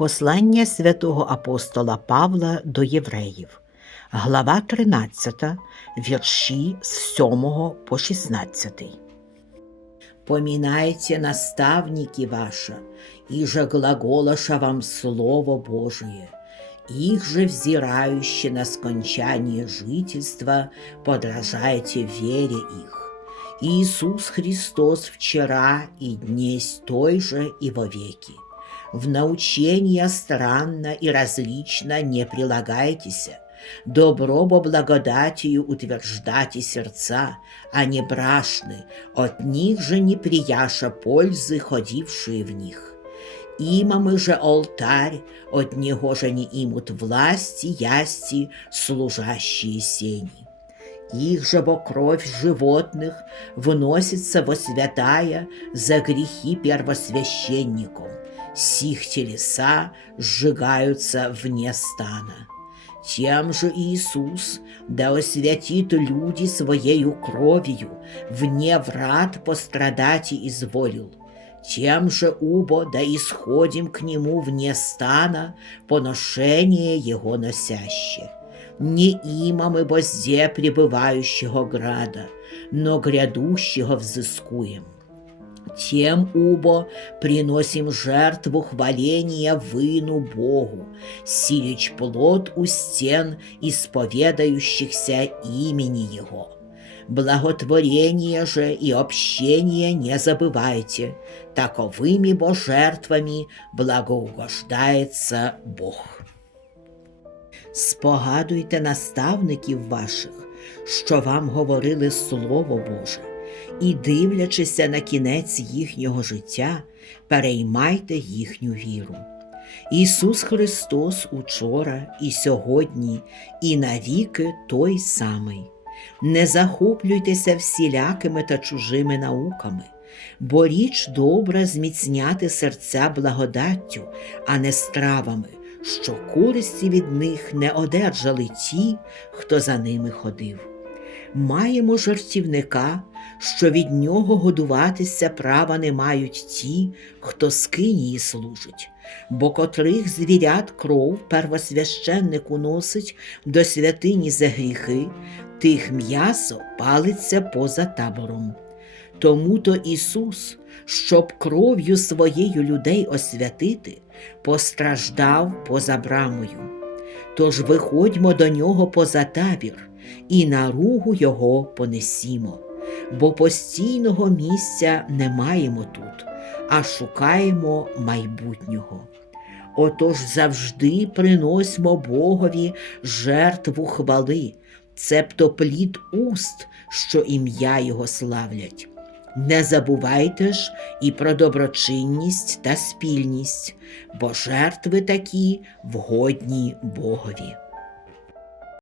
Послання святого апостола Павла до євреїв, глава 13, вірші з 7 по 16. Поминайте наставники ваши, и же глаголоша вам Слово Божие, их же взирающие на скончание жительства, подражайте вере их. Иисус Христос вчера и днесь той же и вовеки. В научение странно и различно не прилагайтесь, добро бо благодатью утверждайте сердца, а не брашны, от них же не прияша пользы, ходившие в них. Имамы же алтарь, от него же не имут власти, ясти, служащие сени. Их же бо кровь животных вносится во святая за грехи первосвященником. Сих телеса сжигаются вне стана. Тем же Иисус да освятит люди своею кровью, вне врат пострадать и изволил. Тем же убо да исходим к нему вне стана, поношение его носяще. Не имамы бозде пребывающего града, но грядущего взыскуем. Тем убо приносим жертву хваления выну Богу, силич плод у стен исповедающихся имени Его. Благотворение же и общение не забывайте, таковыми бо жертвами благоугождается Бог. Спогадуйте наставників ваших, що вам говорили Слово Боже, і, дивлячися на кінець їхнього життя, переймайте їхню віру. Ісус Христос учора і сьогодні, і навіки той самий. Не захоплюйтеся всілякими та чужими науками, бо річ добра зміцняти серця благодаттю, а не стравами, що користі від них не одержали ті, хто за ними ходив. Маємо жартівника, що від нього годуватися права не мають ті, хто скинії служить, бо котрих звірят кров первосвященник уносить до святині за гріхи, тих м'ясо палиться поза табором. Тому то Ісус, щоб кров'ю своєю людей освятити, постраждав поза брамою. Тож виходьмо до нього поза табір і наругу його понесімо, бо постійного місця не маємо тут, а шукаємо майбутнього. Отож завжди приносьмо Богові жертву хвали, цебто плід уст, що ім'я Його славлять. Не забувайте ж і про доброчинність та спільність, бо жертви такі вгодні Богові.